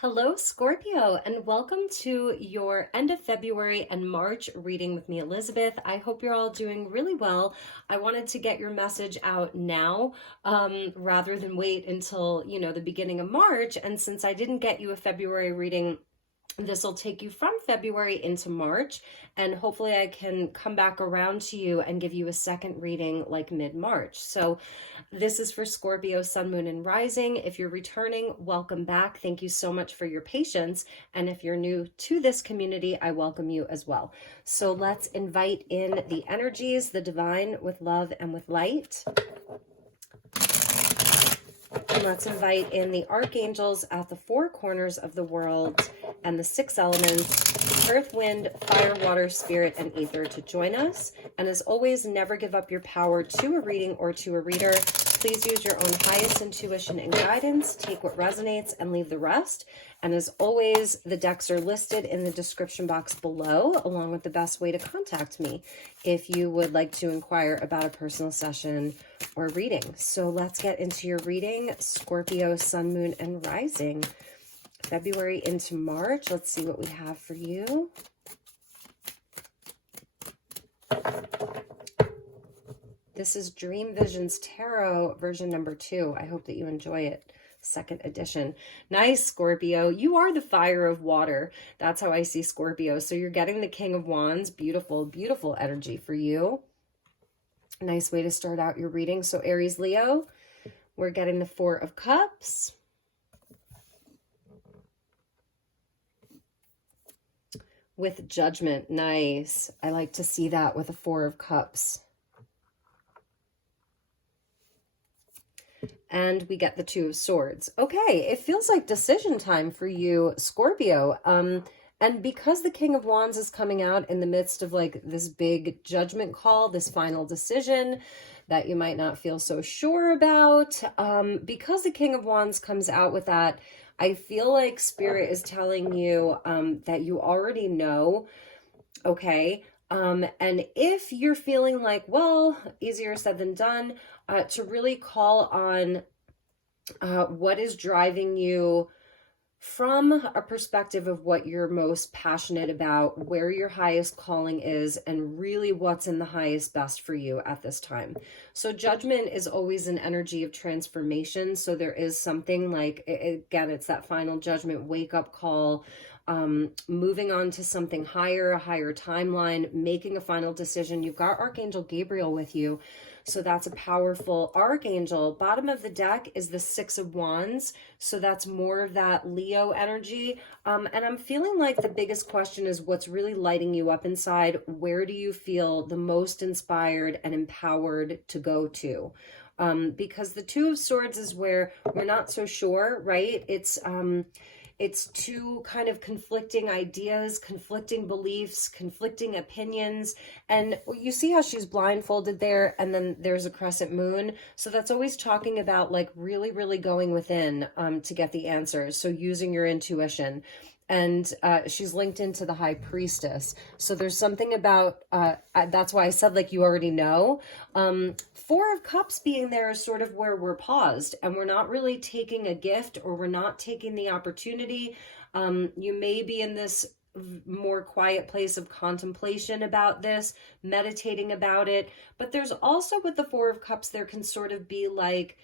Hello, Scorpio, and welcome to your end of February and March reading with me, Elizabeth. I hope you're all doing really well. I wanted to get your message out now rather than wait until, the beginning of March. And since I didn't get you a February reading, this will take you from February into March, and hopefully I can come back around to you and give you a second reading like mid-March. So this is for Scorpio, Sun, Moon, and Rising. If you're returning, welcome back. Thank you so much for your patience. And if you're new to this community, I welcome you as well. So let's invite in the energies, the divine with love and with light. And let's invite in the archangels at the four corners of the world and the six elements, earth, wind, fire, water, spirit, and ether to join us. And as always, never give up your power to a reading or to a reader. Please use your own highest intuition and guidance. Take what resonates and leave the rest. And as always, the decks are listed in the description box below, along with the best way to contact me if you would like to inquire about a personal session or reading. So let's get into your reading, Scorpio, Sun, Moon, and Rising. February into March. Let's see what we have for you. This is Dream Visions Tarot version number 2. I hope that you enjoy it. Second edition. Nice, Scorpio. You are the fire of water. That's how I see Scorpio. So you're getting the King of Wands. Beautiful, beautiful energy for you. Nice way to start out your reading. So Aries, Leo, we're getting the Four of Cups. With Judgment. Nice. I like to see that with a Four of Cups. And we get the Two of Swords. Okay, it feels like decision time for you, Scorpio. And because the King of Wands is coming out in the midst of like this big judgment call, this final decision that you might not feel so sure about, because the King of Wands comes out with that, I feel like Spirit is telling you that you already know, okay? And if you're feeling like, well, easier said than done, to really call on what is driving you from a perspective of what you're most passionate about, where your highest calling is, and really what's in the highest best for you at this time. So judgment is always an energy of transformation. So there is something like, again, it's that final judgment, wake up call, moving on to something higher, a higher timeline, making a final decision. You've got Archangel Gabriel with you. So that's a powerful archangel. Bottom of the deck is the Six of Wands. So that's more of that Leo energy. And I'm feeling like the biggest question is what's really lighting you up inside. Where do you feel the most inspired and empowered to go to? Because the Two of Swords is where we're not so sure, right? It's two kind of conflicting ideas, conflicting beliefs, conflicting opinions. And you see how she's blindfolded there, and then there's a crescent moon. So that's always talking about like really, really going within to get the answers. So using your intuition. And she's linked into the High Priestess. So there's something about, that's why I said like you already know. Four of Cups being there is sort of where we're paused and we're not really taking a gift, or we're not taking the opportunity. You may be in this more quiet place of contemplation about this, meditating about it. But there's also with the Four of Cups, there can sort of be like,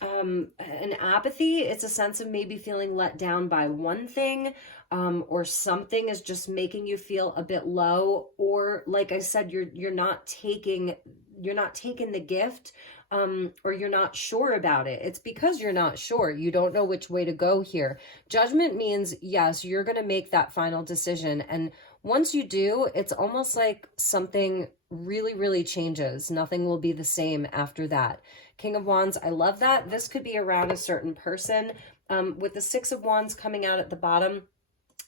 an apathy. It's a sense of maybe feeling let down by one thing, or something is just making you feel a bit low, or like I said, you're not taking the gift, or you're not sure about it. It's because you're not sure. You don't know which way to go here. Judgment means, yes, you're going to make that final decision. And once you do, it's almost like something really, really changes. Nothing will be the same after that. King of Wands, I love that. This could be around a certain person. With the Six of Wands coming out at the bottom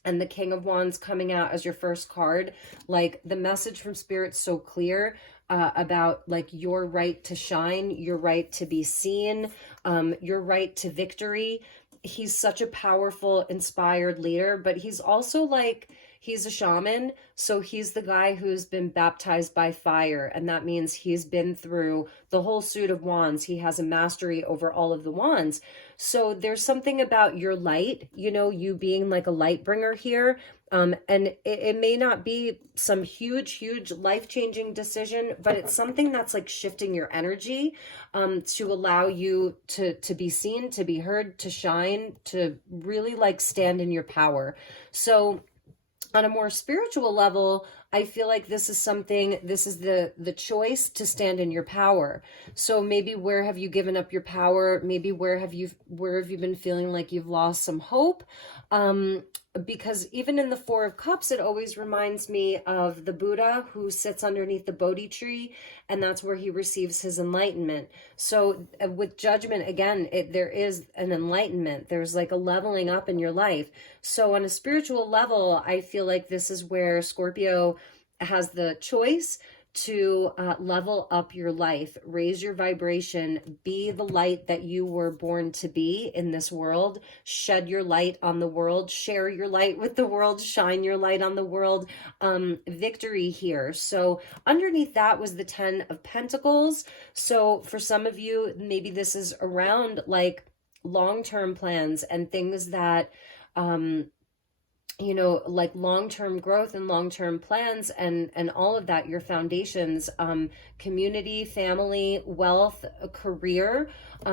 and the King of Wands coming out as your first card, like the message from Spirit's so clear about like your right to shine, your right to be seen, your right to victory. He's such a powerful, inspired leader, but he's also like, He's a shaman, so he's the guy who's been baptized by fire, and that means he's been through the whole suit of wands. He has a mastery over all of the wands. So there's something about your light, you know, you being like a light bringer here. And it may not be some huge life-changing decision, but it's something that's like shifting your energy to allow you to be seen, to be heard, to shine, to really like stand in your power. So on a more spiritual level, I feel like this is the choice to stand in your power. So maybe where have you given up your power? Maybe where have you been feeling like you've lost some hope? Because even in the Four of Cups, it always reminds me of the Buddha who sits underneath the Bodhi tree, and that's where he receives his enlightenment. So with Judgment, again, there is an enlightenment. There's like a leveling up in your life. So on a spiritual level, I feel like this is where Scorpio has the choice to level up your life, raise your vibration, be the light that you were born to be in this world, shed your light on the world, share your light with the world, shine your light on the world, victory here. So underneath that was the 10 of Pentacles. So for some of you, maybe this is around like long-term plans and things that, you know, like long-term growth and long-term plans and all of that, your foundations, community, family, wealth, a career.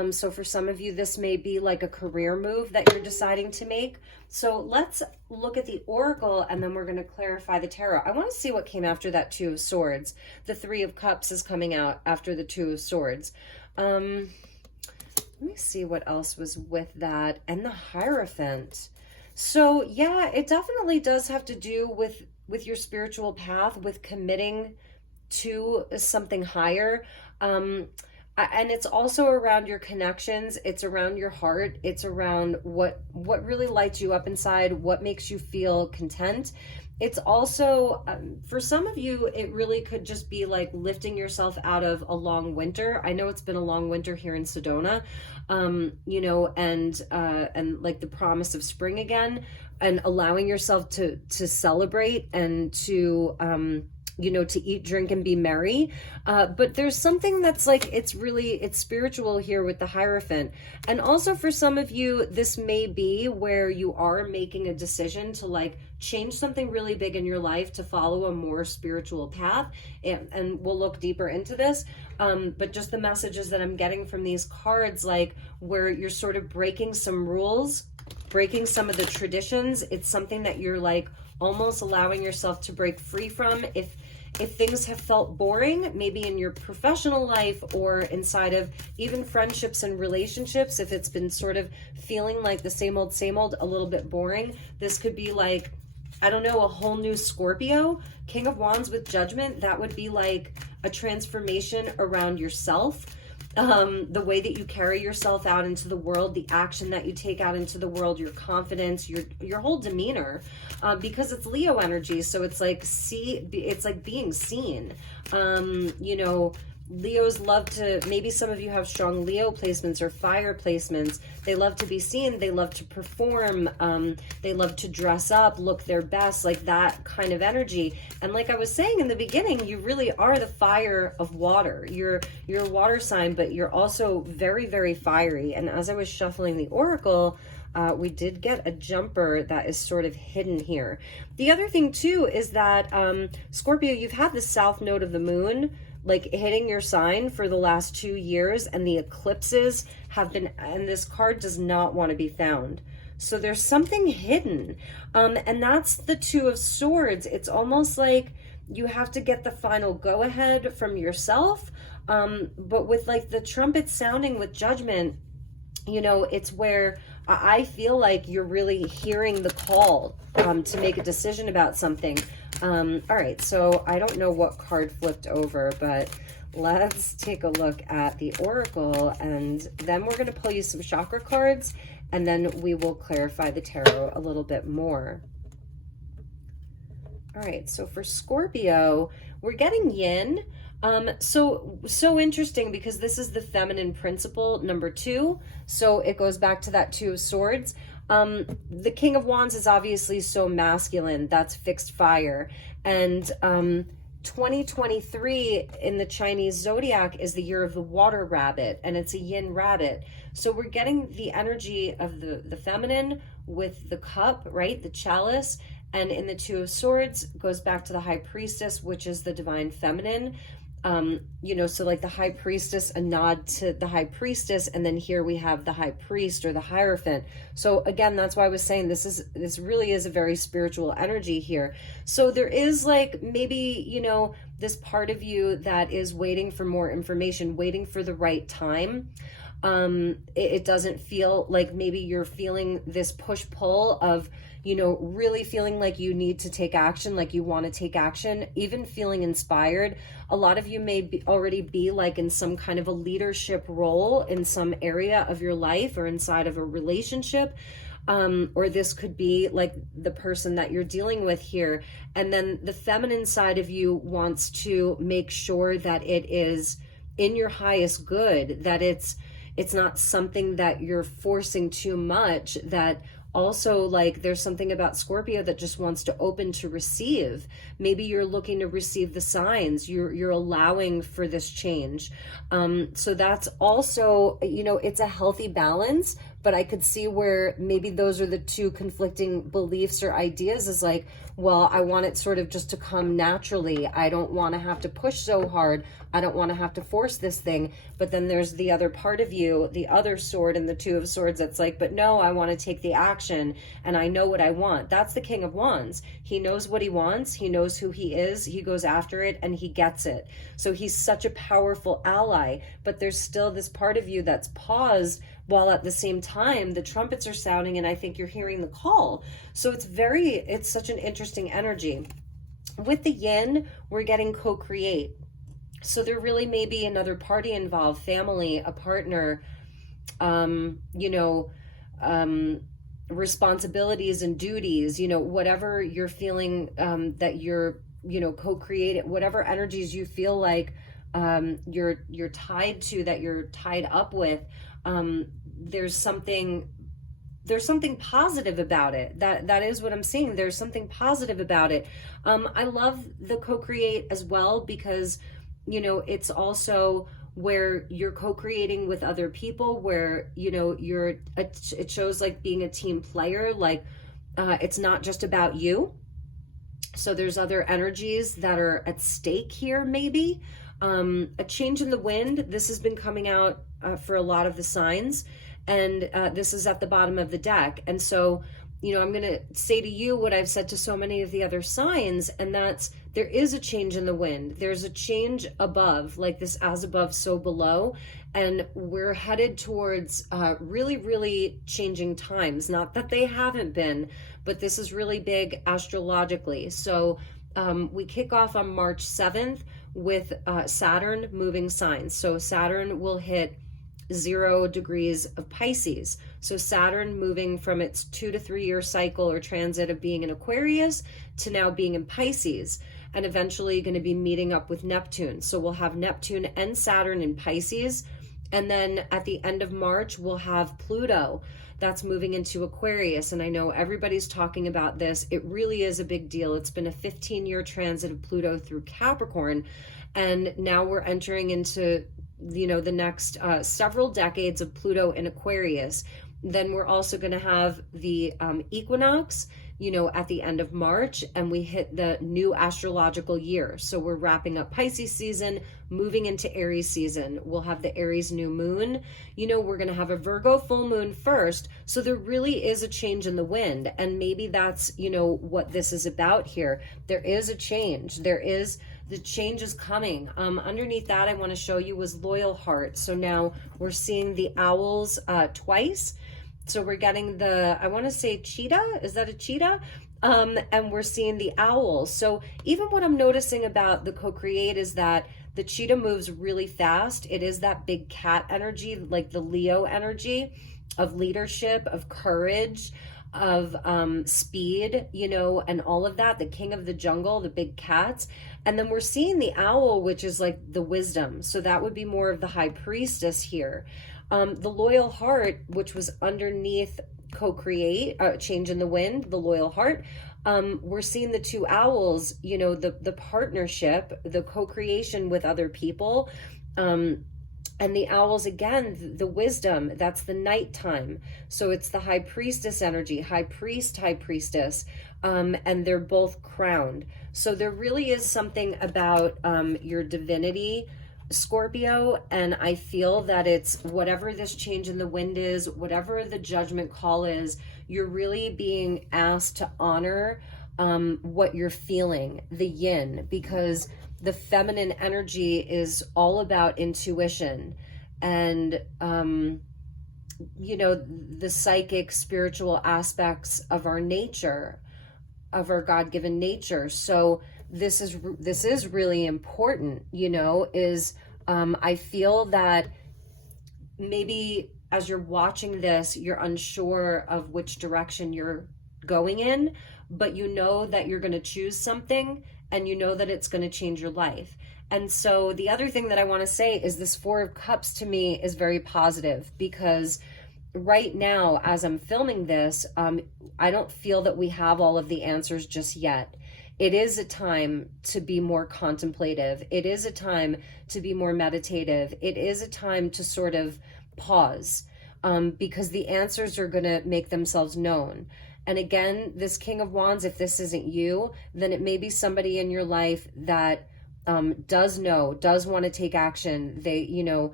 So for some of you, this may be like a career move that you're deciding to make. So let's look at the Oracle and then we're going to clarify the Tarot. I want to see what came after that Two of Swords. The Three of Cups is coming out after the Two of Swords. Let me see what else was with that. And the Hierophant. So yeah, it definitely does have to do with your spiritual path, with committing to something higher. And it's also around your connections. It's around your heart. It's around what really lights you up inside, what makes you feel content. It's also, for some of you, it really could just be like lifting yourself out of a long winter. I know it's been a long winter here in Sedona, you know, and like the promise of spring again, and allowing yourself to celebrate and to, you know, to eat, drink, and be merry. But there's something that's like, it's spiritual here with the Hierophant. And also for some of you, this may be where you are making a decision to like change something really big in your life to follow a more spiritual path. And we'll look deeper into this. But just the messages that I'm getting from these cards, like where you're sort of breaking some rules, breaking some of the traditions. It's something that you're like almost allowing yourself to break free from. If things have felt boring, maybe in your professional life or inside of even friendships and relationships, if it's been sort of feeling like the same old, a little bit boring, this could be like, I don't know, a whole new Scorpio. King of Wands with Judgment, that would be like a transformation around yourself. The way that you carry yourself out into the world, the action that you take out into the world, your confidence, your whole demeanor, because it's Leo energy. So it's like, it's like being seen. You know, Leos love to, maybe some of you have strong Leo placements or fire placements. They love to be seen. They love to perform. They love to dress up, look their best, like that kind of energy. And like I was saying in the beginning, you really are the fire of water. You're a water sign, but you're also very, very fiery. And as I was shuffling the Oracle, we did get a jumper that is sort of hidden here. The other thing too is that Scorpio, you've had the south node of the moon like hitting your sign for the last 2 years, and the eclipses have been, and this card does not want to be found. So there's something hidden. And that's the Two of Swords. It's almost like you have to get the final go ahead from yourself. But with like the trumpet sounding with Judgment, you know, it's where I feel like you're really hearing the call to make a decision about something. All right, so I don't know what card flipped over, but let's take a look at the Oracle, and then we're going to pull you some chakra cards, and then we will clarify the tarot a little bit more. All right, so for Scorpio, we're getting yin. So interesting, because this is the feminine principle, number 2. So it goes back to that Two of Swords. The King of Wands is obviously so masculine. That's fixed fire. And 2023 in the Chinese zodiac is the year of the water rabbit, and it's a yin rabbit. So we're getting the energy of the feminine with the cup, right? The chalice. And in the Two of Swords goes back to the High Priestess, which is the divine feminine. So like the High Priestess, a nod to the High Priestess, and then here we have the High Priest or the Hierophant. So again, that's why I was saying this really is a very spiritual energy here. So there is like maybe, this part of you that is waiting for more information, waiting for the right time. It doesn't feel like maybe you're feeling this push-pull of, really feeling like you need to take action, like you want to take action, even feeling inspired. A lot of you may already be like in some kind of a leadership role in some area of your life or inside of a relationship. Or this could be like the person that you're dealing with here. And then the feminine side of you wants to make sure that it is in your highest good, that it's not something that you're forcing too much, that also like there's something about Scorpio that just wants to open to receive. Maybe you're looking to receive the signs, you're allowing for this change. So that's also, it's a healthy balance, but I could see where maybe those are the two conflicting beliefs or ideas, is like, well, I want it sort of just to come naturally. I don't want to have to push so hard. I don't want to have to force this thing. But then there's the other part of you, the other sword in the Two of Swords, that's like, but no, I want to take the action and I know what I want. That's the King of Wands. He knows what he wants. He knows who he is. He goes after it and he gets it. So he's such a powerful ally, but there's still this part of you that's paused, while at the same time the trumpets are sounding and I think you're hearing the call. So it's such an interesting energy. With the yin, we're getting co-create. So there really may be another party involved, family, a partner, responsibilities and duties, whatever you're feeling, that you're, co-creating, whatever energies you feel like you're tied to, that you're tied up with. There's something positive about it. That is what I'm seeing. There's something positive about it. I love the co-create as well, because it's also where you're co-creating with other people, where it shows like being a team player, like it's not just about you. So there's other energies that are at stake here, maybe. A change in the wind. This has been coming out for a lot of the signs, and this is at the bottom of the deck. And so, I'm going to say to you what I've said to so many of the other signs, and that's, there is a change in the wind. There's a change above, like this as above, so below. And we're headed towards really, really changing times. Not that they haven't been, but this is really big astrologically. So we kick off on March 7th with Saturn moving signs. So Saturn will hit 0 degrees of Pisces. So Saturn moving from its 2 to 3 year cycle or transit of being in Aquarius to now being in Pisces, and eventually going to be meeting up with Neptune. So we'll have Neptune and Saturn in Pisces. And then at the end of March, we'll have Pluto that's moving into Aquarius. And I know everybody's talking about this. It really is a big deal. It's been a 15-year transit of Pluto through Capricorn. And now we're entering into the next several decades of Pluto in Aquarius. Then we're also going to have the equinox, at the end of March, and we hit the new astrological year. So we're wrapping up Pisces season, moving into Aries season. We'll have the Aries new moon. We're going to have a Virgo full moon first. So there really is a change in the wind. And maybe that's, what this is about here. There is a change. The change is coming. Underneath that, I want to show you was Loyal Heart. So now we're seeing the owls twice. So we're getting I want to say cheetah. Is that a cheetah? And we're seeing the owl. So even what I'm noticing about the co-create is that the cheetah moves really fast. It is that big cat energy, like the Leo energy of leadership, of courage, of speed, and all of that. The king of the jungle, the big cats. And then we're seeing the owl, which is like the wisdom. So that would be more of the high priestess here. The Loyal Heart, which was underneath co-create, change in the wind, the loyal heart. We're seeing the two owls, you know, the partnership, the co-creation with other people. And the owls, again, the wisdom, that's the nighttime. So it's the high priestess energy, high priest, high priestess, and they're both crowned. So there really is something about your divinity, Scorpio, and I feel that it's whatever this change in the wind is, whatever the judgment call is, you're really being asked to honor what you're feeling, the yin, because the feminine energy is all about intuition and you know, the psychic spiritual aspects of our nature, of our God-given nature. So this is really important, you know, is I feel that maybe as you're watching this, you're unsure of which direction you're going in, but you know that you're going to choose something, and you know that it's going to change your life. And so the other thing that I want to say is this Four of Cups to me is very positive, because right now, as I'm filming this, I don't feel that we have all of the answers just yet. It is a time to be more contemplative. It is a time to be more meditative. It is a time to sort of pause, because the answers are going to make themselves known. And again, this King of Wands, if this isn't you, then it may be somebody in your life that does know, does want to take action. They, you know,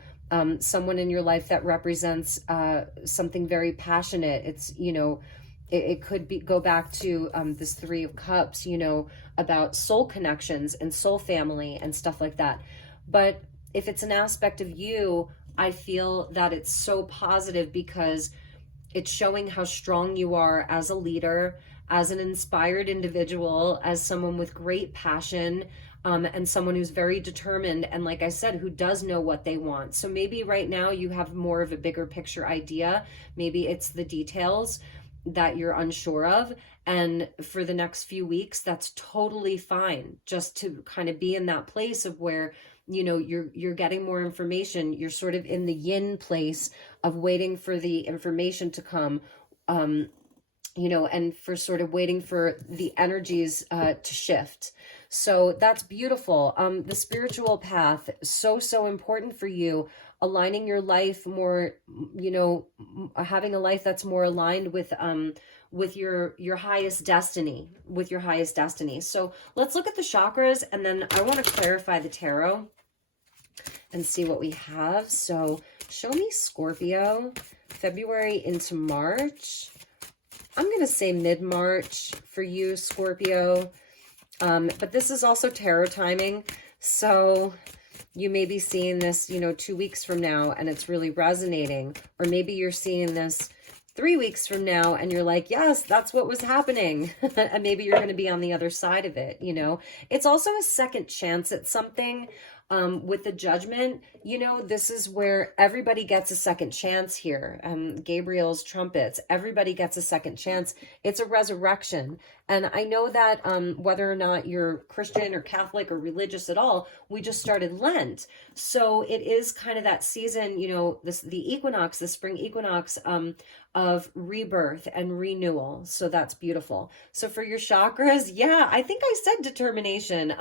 someone in your life that represents something very passionate. It's, you know, it could be go back to this Three of Cups, you know, about soul connections and soul family and stuff like that. But if it's an aspect of you, I feel that it's so positive, because it's showing how strong you are as a leader, as an inspired individual, as someone with great passion, and someone who's very determined, and like I said, who does know what they want. So maybe right now you have more of a bigger picture idea. Maybe it's the details that you're unsure of. And for the next few weeks, that's totally fine, just to kind of be in that place of where, you know, you're getting more information. You're sort of in the yin place of waiting for the information to come, you know, and for sort of waiting for the energies to shift. So that's beautiful. The spiritual path, so important for you, aligning your life more, you know, having a life that's more aligned with your highest destiny, with your highest destiny. So let's look at the chakras, and then I want to clarify the tarot and see what we have. So show me Scorpio, February into March. I'm going to say mid-March for you, Scorpio. But this is also tarot timing. So you may be seeing this, you know, 2 weeks from now, and it's really resonating. Or maybe you're seeing this 3 weeks from now, and you're like, yes, that's what was happening. And maybe you're going to be on the other side of it, you know. It's also a second chance at something. With the judgment, you know, this is where everybody gets a second chance here. Gabriel's trumpets, everybody gets a second chance. It's a resurrection. And I know that whether or not you're Christian or Catholic or religious at all, we just started Lent. So it is kind of that season, you know, the equinox, the spring equinox, of rebirth and renewal. So that's beautiful. So for your chakras, yeah, I think I said determination.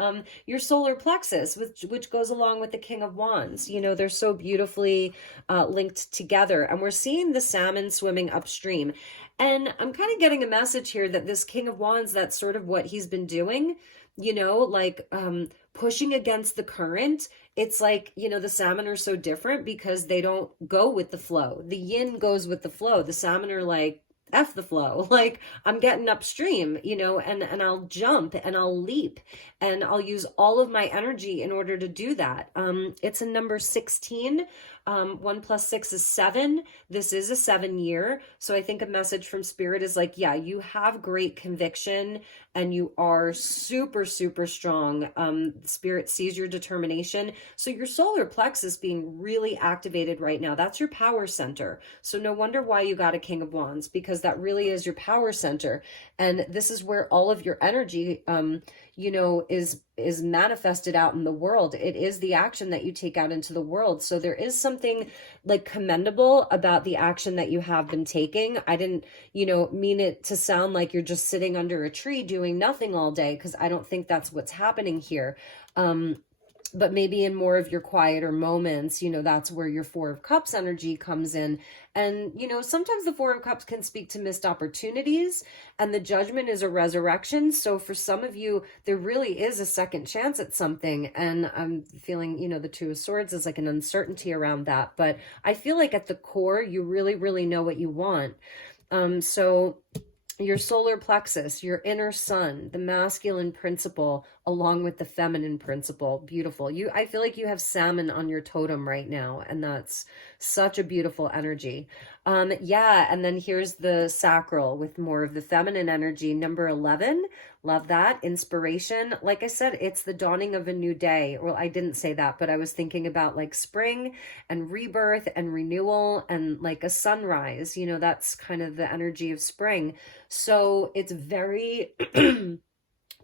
Your solar plexus, which goes along with the King of Wands, you know, they're so beautifully linked together. And we're seeing the salmon swimming upstream. And I'm kind of getting a message here that this King of Wands, that's sort of what he's been doing, you know, like pushing against the current. It's like, you know, the salmon are so different because they don't go with the flow. The yin goes with the flow. The salmon are like, F the flow. Like, I'm getting upstream, you know, and I'll jump and I'll leap and I'll use all of my energy in order to do that. It's a number 16. 1 + 6 is 7. This is a 7 year. So I think a message from Spirit is like, yeah, you have great conviction and you are super, super strong. Spirit sees your determination. So your solar plexus being really activated right now, that's your power center. So no wonder why you got a King of Wands, because that really is your power center. And this is where all of your energy, you know, is manifested out in the world. It is the action that you take out into the world. So there is something like commendable about the action that you have been taking. I didn't, mean it to sound like you're just sitting under a tree doing nothing all day, because I don't think that's what's happening here. But maybe in more of your quieter moments, that's where your Four of Cups energy comes in. And, sometimes the Four of Cups can speak to missed opportunities, and the Judgment is a resurrection. So for some of you, there really is a second chance at something. And I'm feeling, the Two of Swords is like an uncertainty around that. But I feel like at the core, you really, really know what you want. So your solar plexus, your inner sun, the masculine principle, along with the feminine principle. Beautiful. I feel like you have salmon on your totem right now, and that's such a beautiful energy. Yeah, and then here's the sacral with more of the feminine energy. Number 11, love that. Inspiration. Like I said, it's the dawning of a new day. Well, I didn't say that, but I was thinking about like spring and rebirth and renewal and like a sunrise. That's kind of the energy of spring. So it's very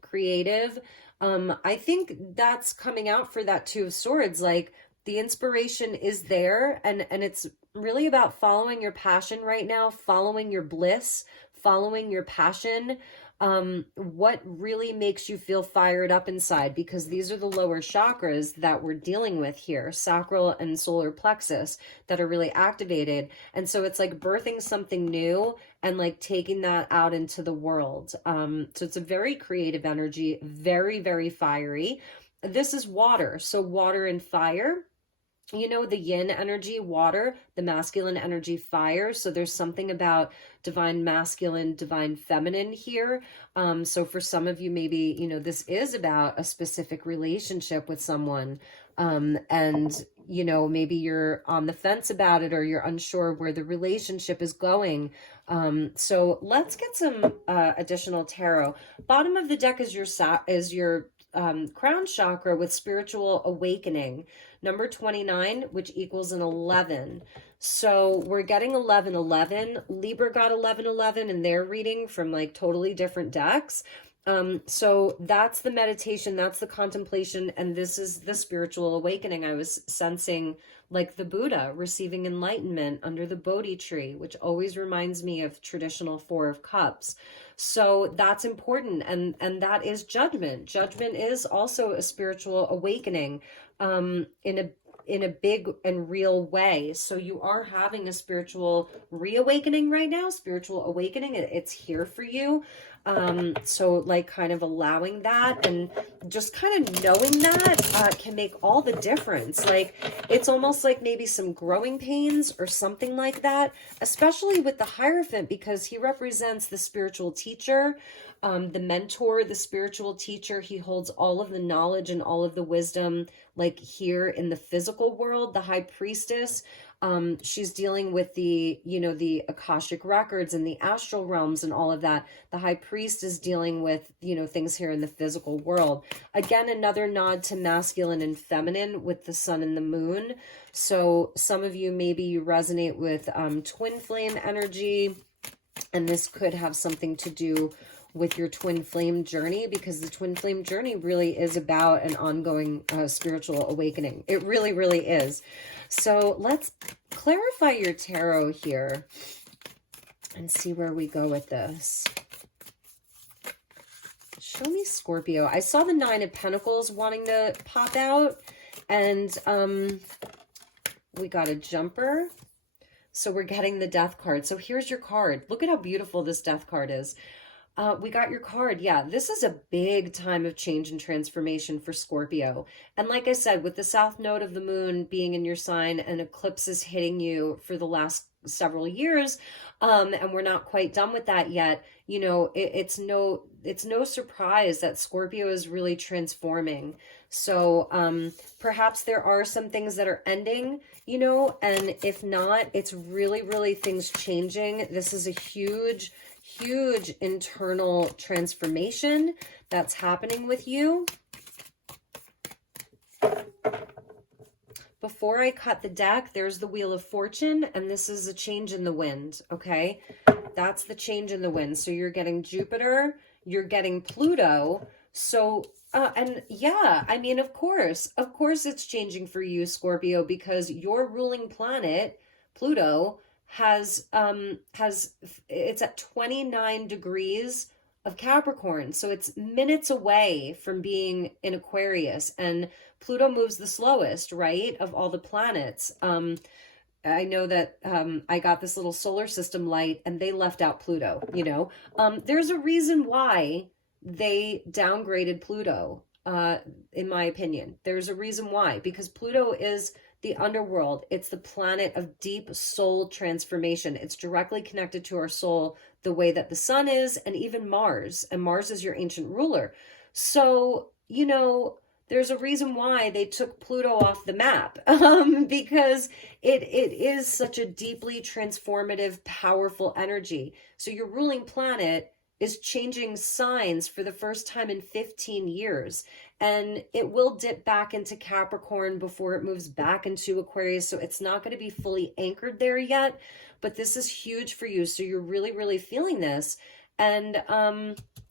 creative. I think that's coming out for that Two of Swords. Like the inspiration is there, and it's really about following your passion right now, following your bliss, following your passion. What really makes you feel fired up inside, because these are the lower chakras that we're dealing with here, sacral and solar plexus, that are really activated. And so it's like birthing something new and like taking that out into the world. So it's a very creative energy, very, very fiery. This is water. So water and fire. The yin energy, water, the masculine energy, fire. So there's something about divine masculine, divine feminine here. So for some of you, maybe, this is about a specific relationship with someone. And, maybe you're on the fence about it, or you're unsure where the relationship is going. So let's get some additional tarot. Bottom of the deck is your crown chakra with spiritual awakening. Number 29, which equals an 11. So we're getting 1111. Libra got 1111 in their reading from like totally different decks. So that's the meditation, that's the contemplation, and this is the spiritual awakening. I was sensing like the Buddha receiving enlightenment under the Bodhi tree, which always reminds me of traditional Four of Cups. So that's important, and that is judgment. Judgment is also a spiritual awakening in a big and real way. So you are having a spiritual reawakening right now, spiritual awakening. It's here for you. So like kind of allowing that and just kind of knowing that can make all the difference. Like it's almost like maybe some growing pains or something like that, especially with the Hierophant, because he represents the spiritual teacher, the mentor, the spiritual teacher. He holds all of the knowledge and all of the wisdom, like here in the physical world. The High Priestess, she's dealing with the, the Akashic records and the astral realms and all of that. The High Priest is dealing with, things here in the physical world. Again, another nod to masculine and feminine with the sun and the moon. So some of you, maybe you resonate with twin flame energy, and this could have something to do with your twin flame journey, because the twin flame journey really is about an ongoing spiritual awakening. It really, really is. So let's clarify your tarot here and see where we go with this. Show me Scorpio. I saw the Nine of Pentacles wanting to pop out, and we got a jumper. So we're getting the Death card. So here's your card. Look at how beautiful this Death card is. We got your card. Yeah, this is a big time of change and transformation for Scorpio. And like I said, with the south node of the moon being in your sign and eclipses hitting you for the last several years, and we're not quite done with that yet, it's no surprise that Scorpio is really transforming. So perhaps there are some things that are ending, and if not, it's really, really things changing. This is a huge internal transformation that's happening with you. Before I cut the deck, there's the Wheel of Fortune, and this is a change in the wind, okay? That's the change in the wind. So you're getting Jupiter, you're getting Pluto. So And yeah, I mean, of course it's changing for you, Scorpio, because your ruling planet, Pluto, has it's at 29 degrees of Capricorn. So it's minutes away from being in Aquarius, and Pluto moves the slowest, right, of all the planets. I know that I got this little solar system light and they left out Pluto, you know. There's a reason why they downgraded Pluto, in my opinion. There's a reason why, because Pluto is the underworld. It's the planet of deep soul transformation. It's directly connected to our soul the way that the sun is, and even Mars. And Mars is your ancient ruler. So, you know, there's a reason why they took Pluto off the map, because it is such a deeply transformative, powerful energy. So your ruling planet is changing signs for the first time in 15 years. And it will dip back into Capricorn before it moves back into Aquarius. So it's not going to be fully anchored there yet, but this is huge for you. So you're really, really feeling this. And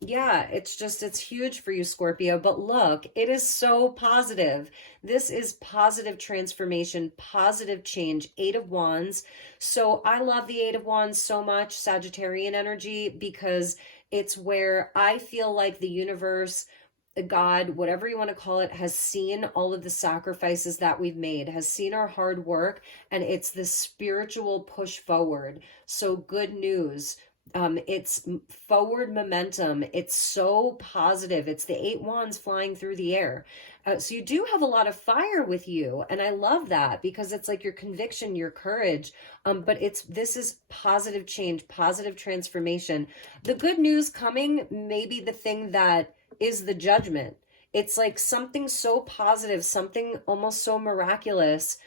yeah, it's huge for you, Scorpio. But look, it is so positive. This is positive transformation, positive change, Eight of Wands. So I love the Eight of Wands so much, Sagittarian energy, because it's where I feel like the universe, God, whatever you want to call it, has seen all of the sacrifices that we've made, has seen our hard work, and it's this spiritual push forward. So good news. It's forward momentum. It's so positive. It's the Eight Wands flying through the air. So you do have a lot of fire with you. And I love that, because it's like your conviction, your courage. But this is positive change, positive transformation. The good news coming, maybe the thing that is the judgment. It's like something so positive, something almost so miraculous.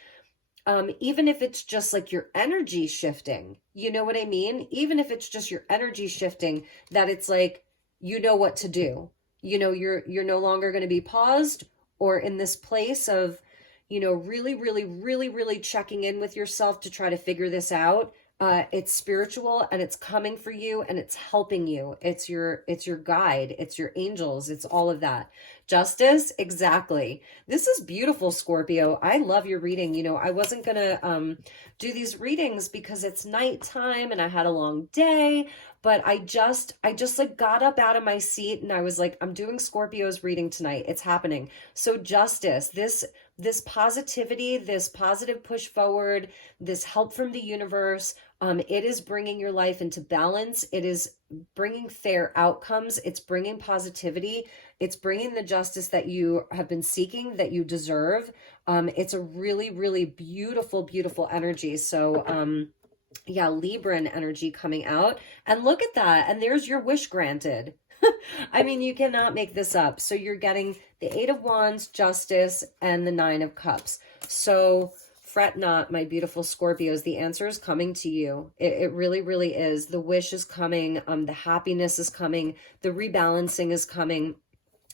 Even if it's just like your energy shifting, you know what I mean? Even if it's just your energy shifting, that it's like, you know what to do. You know, you're no longer going to be paused or in this place of, you know, really, really, really, really checking in with yourself to try to figure this out. It's spiritual, and it's coming for you, and it's helping you. It's your guide. It's your angels. It's all of that. Justice. Exactly. This is beautiful, Scorpio. I love your reading. You know, I wasn't going to, do these readings because it's nighttime and I had a long day, but I just like got up out of my seat and I was like, I'm doing Scorpio's reading tonight. It's happening. So justice, this positivity, this positive push forward, this help from the universe, it is bringing your life into balance. It is bringing fair outcomes. It's bringing positivity. It's bringing the justice that you have been seeking, that you deserve. It's a really, really beautiful, beautiful energy. So, yeah, Libran energy coming out. And look at that. And there's your wish granted. I mean, you cannot make this up. So you're getting the Eight of Wands, Justice, and the Nine of Cups. So fret not, my beautiful Scorpios. The answer is coming to you. It really, really is. The wish is coming. The happiness is coming. The rebalancing is coming.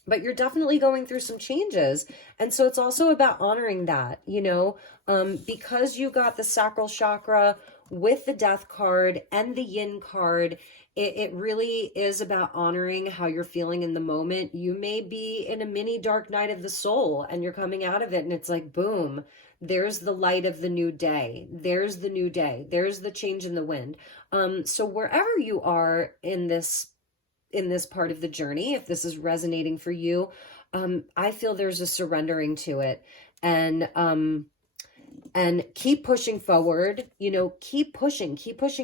But you're definitely going through some changes. And so it's also about honoring that, you know, because you got the sacral chakra with the Death card and the Yin card. It really is about honoring how you're feeling in the moment. You may be in a mini dark night of the soul and you're coming out of it and it's like, boom, there's the light of the new day. There's the new day. There's the change in the wind. So wherever you are in this part of the journey, if this is resonating for you, I feel there's a surrendering to it. And keep pushing forward, you know, keep pushing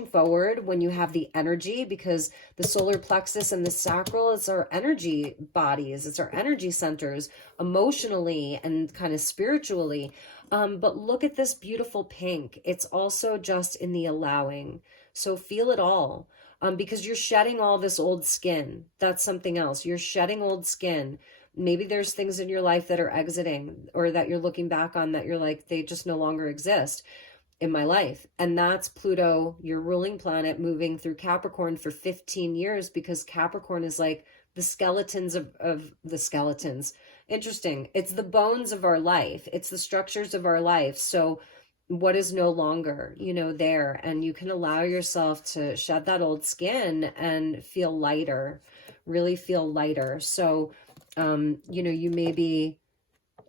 forward when you have the energy, because the solar plexus and the sacral is our energy bodies. It's our energy centers emotionally and kind of spiritually. But look at this beautiful pink. It's also just in the allowing. So feel it all, because you're shedding all this old skin. That's something else. You're shedding old skin. Maybe there's things in your life that are exiting, or that you're looking back on that you're like, they just no longer exist in my life. And that's Pluto, your ruling planet, moving through Capricorn for 15 years, because Capricorn is like the skeletons of the skeletons. Interesting. It's the bones of our life. It's the structures of our life. So what is no longer, you know, there, and you can allow yourself to shed that old skin and feel lighter, really feel lighter. So You may be,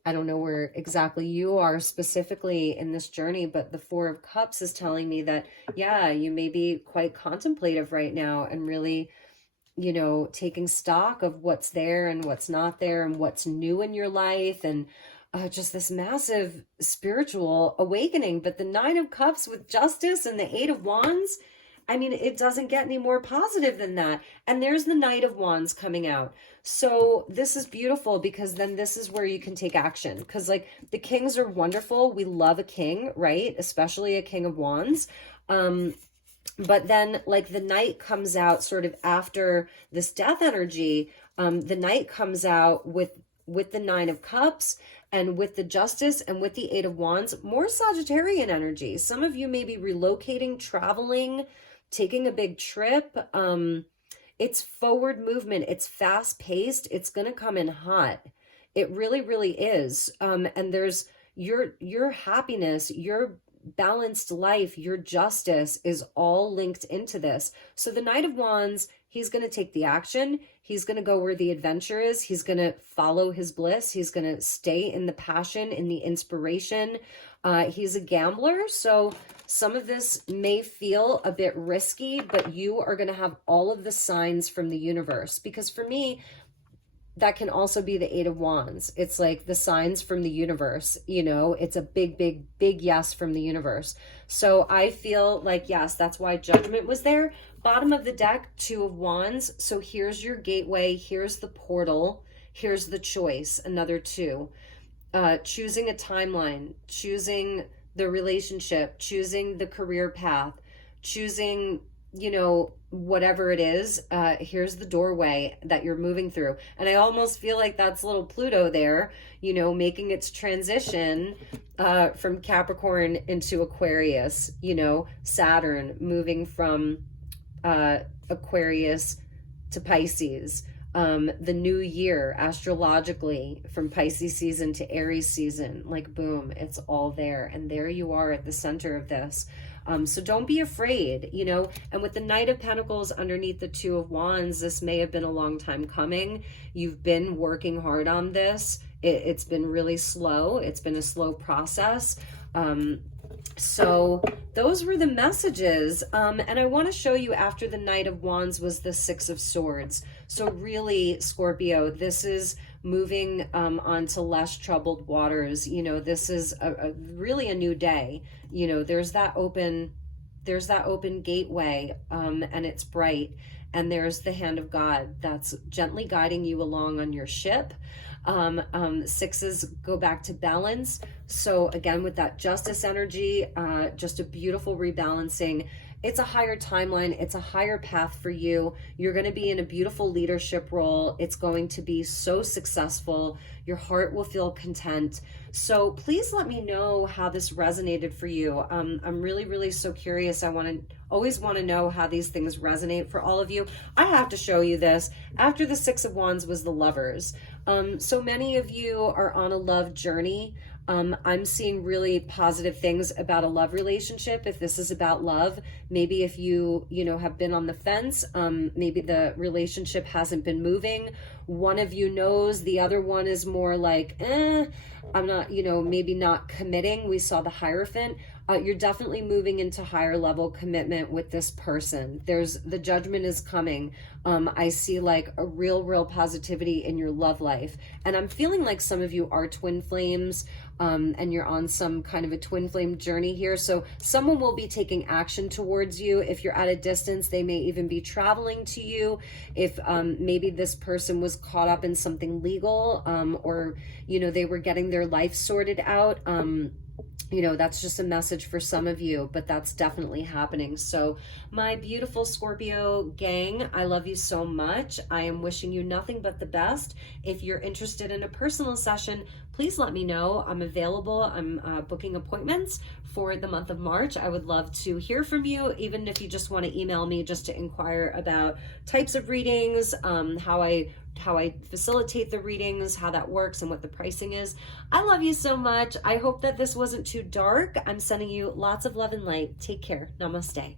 I don't know where exactly you are specifically in this journey, but the Four of Cups is telling me that, yeah, you may be quite contemplative right now and really, taking stock of what's there and what's not there and what's new in your life, and just this massive spiritual awakening. But the Nine of Cups with Justice and the Eight of Wands, I mean, it doesn't get any more positive than that. And there's the Knight of Wands coming out. So this is beautiful, because then this is where you can take action. Because like the kings are wonderful. We love a king, right? Especially a King of Wands. But then like the Knight comes out sort of after this death energy. The Knight comes out with the Nine of Cups and with the Justice and with the Eight of Wands, more Sagittarian energy. Some of you may be relocating, traveling, taking a big trip. It's forward movement. It's fast paced. It's going to come in hot. It really, really is. And there's your happiness, your balanced life, your justice is all linked into this. So the Knight of Wands, he's going to take the action. He's going to go where the adventure is. He's going to follow his bliss. He's going to stay in the passion, in the inspiration. He's a gambler. So some of this may feel a bit risky, but you are going to have all of the signs from the universe. Because for me, that can also be the Eight of Wands. It's like the signs from the universe, it's a big, big, big yes from the universe. So I feel like, yes, that's why Judgment was there. Bottom of the deck, Two of Wands. So here's your gateway. Here's the portal. Here's the choice, another two. Choosing a timeline, choosing the relationship, choosing the career path, choosing, whatever it is. Here's the doorway that you're moving through. And I almost feel like that's little Pluto there, making its transition from Capricorn into Aquarius, Saturn moving from Aquarius to Pisces. The new year astrologically from Pisces season to Aries season, like boom, it's all there. And there you are at the center of this. So don't be afraid, and with the Knight of Pentacles underneath the Two of Wands, this may have been a long time coming. You've been working hard on this. It's been really slow. It's been a slow process. So those were the messages. And I want to show you after the Knight of Wands was the Six of Swords. So really, Scorpio, this is moving onto less troubled waters. This is really a new day. There's that open gateway, and it's bright. And there's the hand of God that's gently guiding you along on your ship. Sixes go back to balance. So again, with that justice energy, just a beautiful rebalancing. It's a higher timeline. It's a higher path for you. You're going to be in a beautiful leadership role. It's going to be so successful. Your heart will feel content. So please let me know how this resonated for you. I'm really, really so curious. I always want to know how these things resonate for all of you. I have to show you this. After the Six of Wands was the Lovers. So many of you are on a love journey. I'm seeing really positive things about a love relationship. If this is about love, maybe if you have been on the fence, maybe the relationship hasn't been moving. One of you knows, the other one is more like, I'm not, maybe not committing. We saw the Hierophant. You're definitely moving into higher level commitment with this person. The Judgment is coming. I see like a real positivity in your love life. And I'm feeling like some of you are twin flames, and you're on some kind of a twin flame journey here. So someone will be taking action towards you. If you're at a distance, they may even be traveling to you. If maybe this person was caught up in something legal, or, they were getting their life sorted out. That's just a message for some of you, but that's definitely happening. So my beautiful Scorpio gang, I love you so much. I am wishing you nothing but the best. If you're interested in a personal session, please let me know. I'm available. I'm booking appointments for the month of March. I would love to hear from you, even if you just want to email me just to inquire about types of readings, how I facilitate the readings, how that works, and what the pricing is. I love you so much. I hope that this wasn't too dark. I'm sending you lots of love and light. Take care. Namaste.